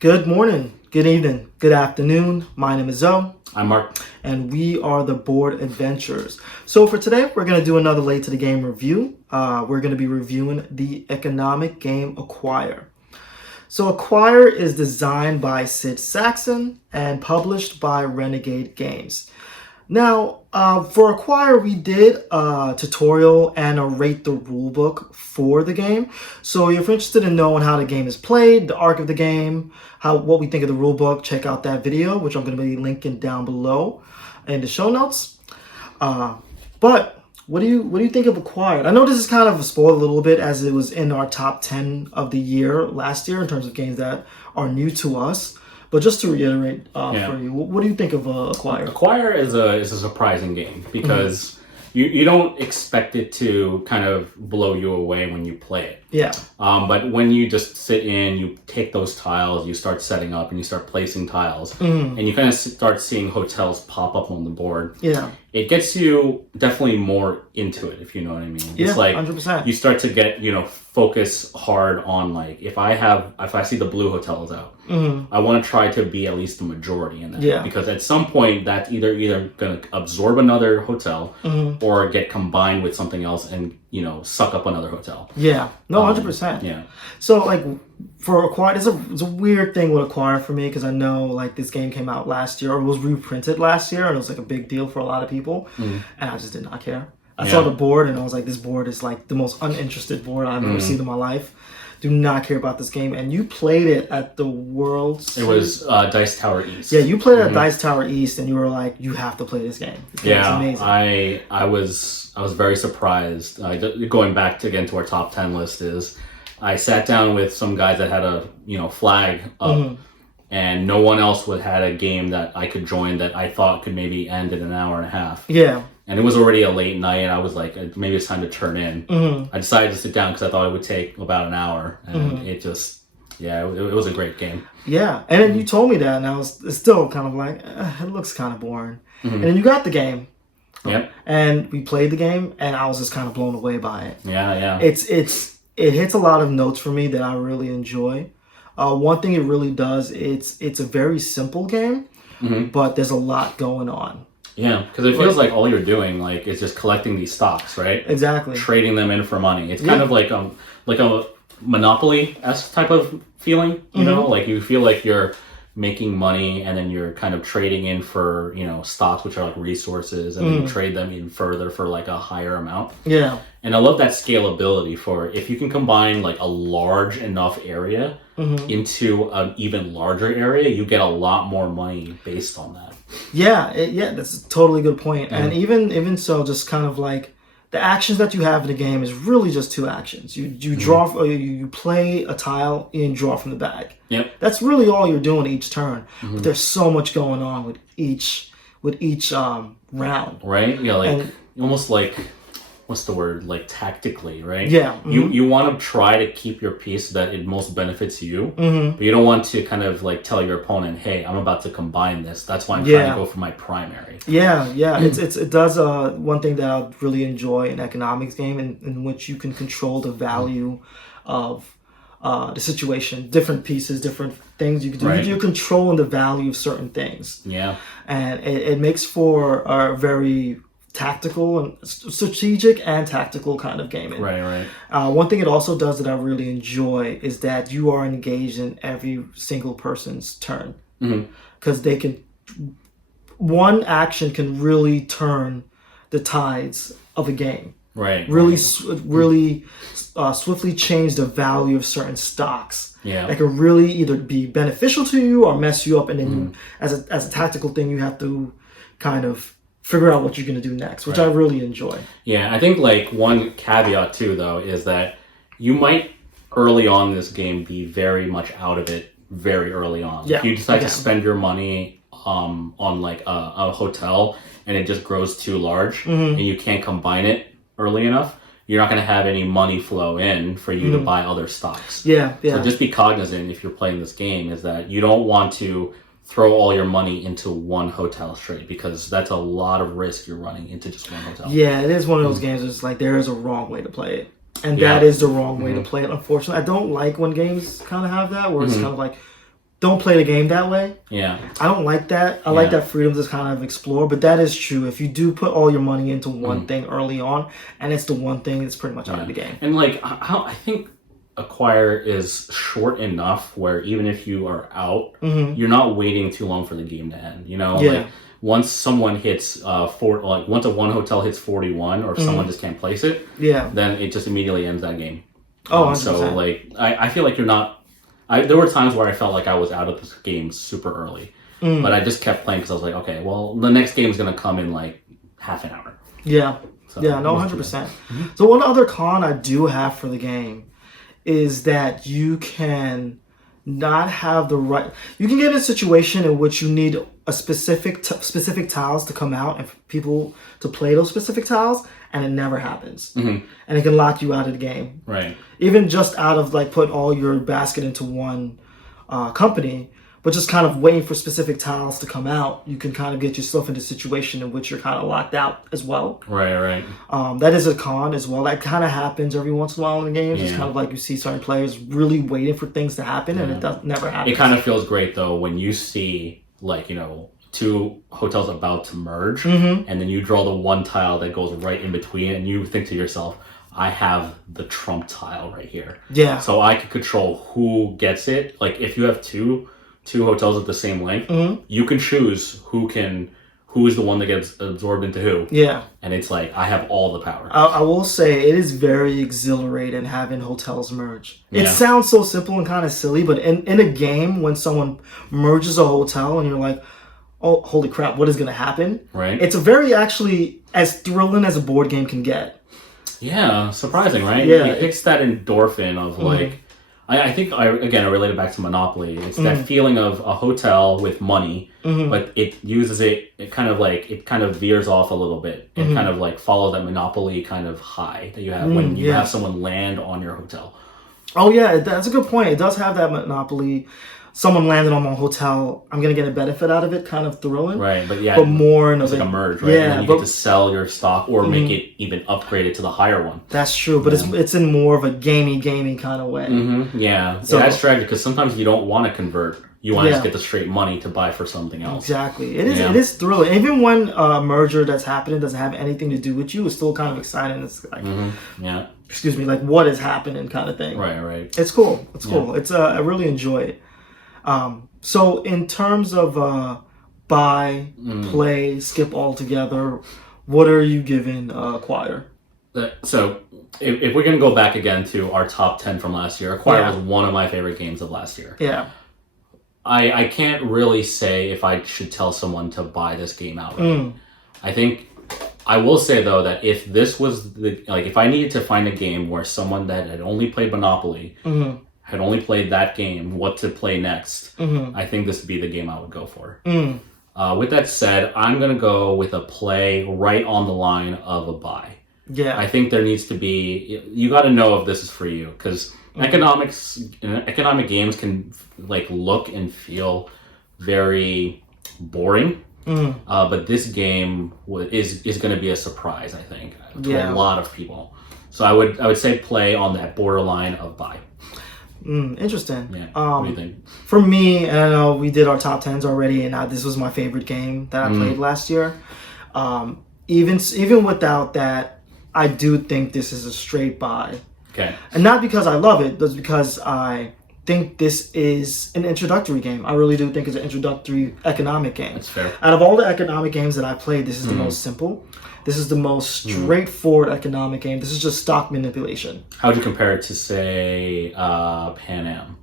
Good morning, good evening, good afternoon. My name is Zoe. I'm Mark. And we are the Board Adventurers. So for today, we're going to do another Late to the Game review. We're going to be reviewing the economic game Acquire. So Acquire is designed by Sid Sackson and published by Renegade Games. Now, for Acquire, we did a tutorial and a rate the rulebook for the game. So if you're interested in knowing how the game is played, the arc of the game, what we think of the rulebook, check out that video, which I'm going to be linking down below in the show notes. But what do you think of Acquired? I know this is kind of spoiled a little bit as it was in our top 10 of the year last year in terms of games that are new to us. But just to reiterate for you, what do you think of Acquire? Acquire is a surprising game because you don't expect it to kind of blow you away when you play it. Yeah. But when you just sit in, you take those tiles, you start setting up, and you start placing tiles, and you kind of start seeing hotels pop up on the board. Yeah. It gets you definitely more into it, if you know what I mean. Yeah, it's like 100%. You start to get, focus hard on like if I see the blue hotels out, I want to try to be at least the majority in that. Yeah. Because at some point that's either going to absorb another hotel or get combined with something else and suck up another hotel. Yeah. No, 100%. Yeah. So like for Acquire, it's a weird thing with Acquire for me because I know like this game came out last year or was reprinted last year and it was like a big deal for a lot of people, and I just did not care. I saw the board and I was like, this board is like the most uninterested board I've ever seen in my life. Do not care about this game. And you played it at the World It was Dice Tower East. Yeah, you played it at Dice Tower East and you were like, you have to play this game. This game is amazing. I was very surprised. Going back to again to our top 10 list is I sat down with some guys that had a flag up, and no one else had a game that I could join that I thought could maybe end in an hour and a half. Yeah. And it was already a late night, and I was like, maybe it's time to turn in. I decided to sit down because I thought it would take about an hour, and it just, it was a great game. Yeah, and then you told me that, and I was still kind of like, it looks kind of boring. And then you got the game. Yep. And we played the game, and I was just kind of blown away by it. Yeah. It hits a lot of notes for me that I really enjoy. One thing it really does, it's a very simple game, but there's a lot going on. Yeah, because it feels like all you're doing is just collecting these stocks, right? Exactly. Trading them in for money. It's kind of like a Monopoly-esque type of feeling, you know? Like you feel like you're making money and then you're kind of trading in for, stocks, which are like resources, and then you trade them in further for like a higher amount. Yeah. And I love that scalability for if you can combine like a large enough area into an even larger area, you get a lot more money based on that. Yeah, that's a totally good point. And even so, just kind of like the actions that you have in the game is really just two actions. You draw, you play a tile and draw from the bag. Yep. That's really all you're doing each turn. But there's so much going on with each round. Right? Yeah, almost like, what's the word? Like tactically, right? Yeah. You want to try to keep your piece so that it most benefits you, but you don't want to kind of like tell your opponent, hey, I'm about to combine this. That's why I'm trying to go for my primary. Yeah. It does one thing that I really enjoy in economics game in which you can control the value of the situation, different pieces, different things you can do. Right. You're controlling the value of certain things. Yeah. And it makes for a very tactical and strategic and tactical kind of gaming. Right. One thing it also does that I really enjoy is that you are engaged in every single person's turn, because one action can really turn the tides of a game. Right. Really swiftly change the value of certain stocks. Yeah. That can really either be beneficial to you or mess you up, and then you, as a tactical thing, you have to kind of figure out what you're going to do next, which I really enjoy. Yeah, I think like one caveat too, though, is that you might early on in this game be very much out of it very early on. Yeah. If you decide to spend your money on like a hotel and it just grows too large and you can't combine it early enough, you're not going to have any money flow in for you to buy other stocks. Yeah. So just be cognizant if you're playing this game is that you don't want to throw all your money into one hotel trade because that's a lot of risk you're running into just one hotel. Yeah, it is one of those games. It's like there is a wrong way to play it. And that is the wrong way to play it, unfortunately. I don't like when games kind of have that, where it's kind of like, don't play the game that way. Yeah. I don't like that. I like Yeah. that freedom to kind of explore, but that is true. If you do put all your money into one thing early on, and it's the one thing that's pretty much out of the game. And like, I think Acquire is short enough where even if you are out, you're not waiting too long for the game to end. You know, Yeah. like once someone hits once a one hotel hits 41, or if someone just can't place it, Yeah. then it just immediately ends that game. Oh, 100%. So like, I feel like you're not. There were times where I felt like I was out of this game super early, but I just kept playing because I was like, okay, well, the next game is gonna come in like half an hour. Yeah. So, Yeah, no, 100%. So one other con I do have for the game is that you can not have the right. You can get in a situation in which you need a specific tiles to come out and for people to play those specific tiles, and it never happens, and it can lock you out of the game. Right. Even just out of like putting all your basket into one company, but just kind of waiting for specific tiles to come out, you can kind of get yourself into a situation in which you're kind of locked out as well. Right. That is a con as well. That kind of happens every once in a while in the games. It's Yeah. kind of like you see certain players really waiting for things to happen, and it never happens. It kind of feels great though when you see like, you know, two hotels about to merge, and then you draw the one tile that goes right in between, and you think to yourself, I have the trump tile right here. Yeah. So I can control who gets it. Like if you have two hotels at the same length, you can choose who is the one that gets absorbed into who. Yeah. And it's like, I have all the power. I will say it is very exhilarating having hotels merge. It Yeah. sounds so simple and kind of silly, but in a game, when someone merges a hotel and you're like, oh, holy crap, what is going to happen? Right. It's a very actually as thrilling as a board game can get. Yeah, surprising, right? Yeah. It hits that endorphin of like, I think I relate it back to Monopoly. It's that feeling of a hotel with money, but it uses it kind of veers off a little bit and kind of like follows that Monopoly kind of high that you have when you have someone land on your hotel. Oh yeah, that's a good point. It does have that Monopoly. Someone landed on my hotel, I'm gonna get a benefit out of it, kind of thrilling. Right, but yeah, But more in it's a like a merge, right? Yeah, and then you but get to sell your stock or make it even upgraded to the higher one. that's true. But it's in more of a gamey kind of way. Yeah, So- that's tragic because sometimes you don't want to convert. You want to just Yeah. get the straight money to buy for something else. Exactly. It is. Yeah. It is thrilling. Even when a merger that's happening doesn't have anything to do with you, it's still kind of exciting. It's like, Yeah, excuse me, like what is happening kind of thing. right. It's cool. It's cool. It's I really enjoy it. So in terms of buy, play, skip altogether, what are you giving Acquire? So if we're gonna go back again to our top 10 from last year, Acquire Yeah. was one of my favorite games of last year. Yeah. I can't really say if I should tell someone to buy this game outright. I think I will say though that if this was if I needed to find a game where someone that had only played Monopoly had only played that game, what to play next, I think this would be the game I would go for. With that said, I'm gonna go with a play right on the line of a buy. Yeah. I think there needs to be, you got to know if this is for you, because economic games can like look and feel very boring, but this game is going to be a surprise, I think, to a lot of people. So I would say play on that borderline of buy. Interesting. Yeah. What do you think? For me, and I know we did our top 10s already, and this was my favorite game that I played last year. Even without that, I do think this is a straight buy. Okay. And not because I love it, but because I think this is an introductory game. I really do think it's an introductory economic game. That's fair. Out of all the economic games that I played, this is the most simple. This is the most straightforward economic game. This is just stock manipulation. How would you compare it to, say, Pan Am?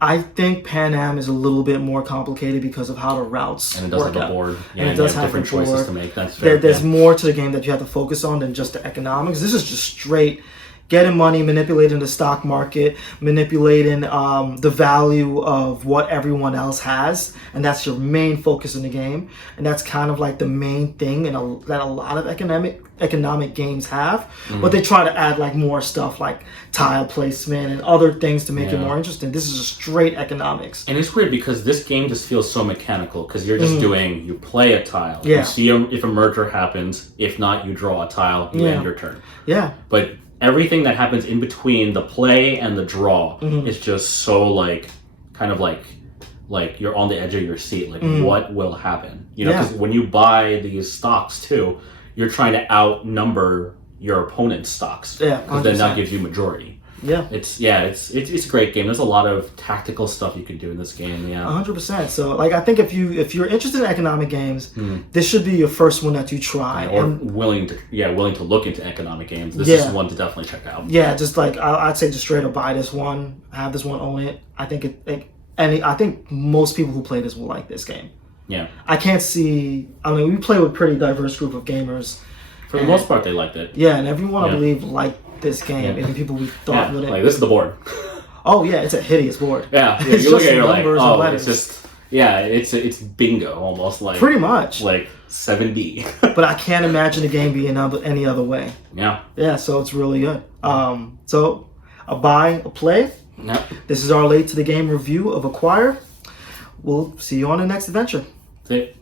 I think Pan Am is a little bit more complicated because of how the routes And it does work have a out. board. Yeah, And it does you have have different the board. choices to make. That's fair. There's yeah. more to the game that you have to focus on than just the economics. This is just straight getting money, manipulating the stock market, manipulating the value of what everyone else has, and that's your main focus in the game. And that's kind of like the main thing that a lot of economic games have. But they try to add like more stuff like tile placement and other things to make it more interesting. This is just straight economics. And it's weird because this game just feels so mechanical because you're just you play a tile. Yeah. You see if a merger happens. If not, you draw a tile. You end your turn. Yeah. But everything that happens in between the play and the draw is just so like kind of like you're on the edge of your seat. Like, what will happen? You know, Yeah. because when you buy these stocks too, you're trying to outnumber your opponent's stocks. Yeah, because then that 100%. gives you majority. Yeah. It's a great game. There's a lot of tactical stuff you can do in this game. Yeah. 100%. So, like, I think if you're interested in economic games, this should be your first one that you try. Or And willing to look into economic games. This Yeah. is one to definitely check out. yeah, just like I'd say, just straight up buy this one, have this one, own it. I think and I think most people who play this will like this game. Yeah. I can't see. I mean, we play with a pretty diverse group of gamers. For the most part, they liked it. Yeah, and everyone I Yeah. believe liked this game. Yeah. Even people we thought Yeah. wouldn't. Like, this is the board. Oh yeah, it's a hideous board. Yeah. It's You look just at it, you're like, numbers and oh, letters. it's just, yeah, it's bingo almost, like Pretty much. like 7D. But I can't imagine the game being any other way. Yeah. Yeah, so it's really good. So a buy, a play. Yep. This is our late to the game review of Acquire. We'll see you on the next adventure. That's it.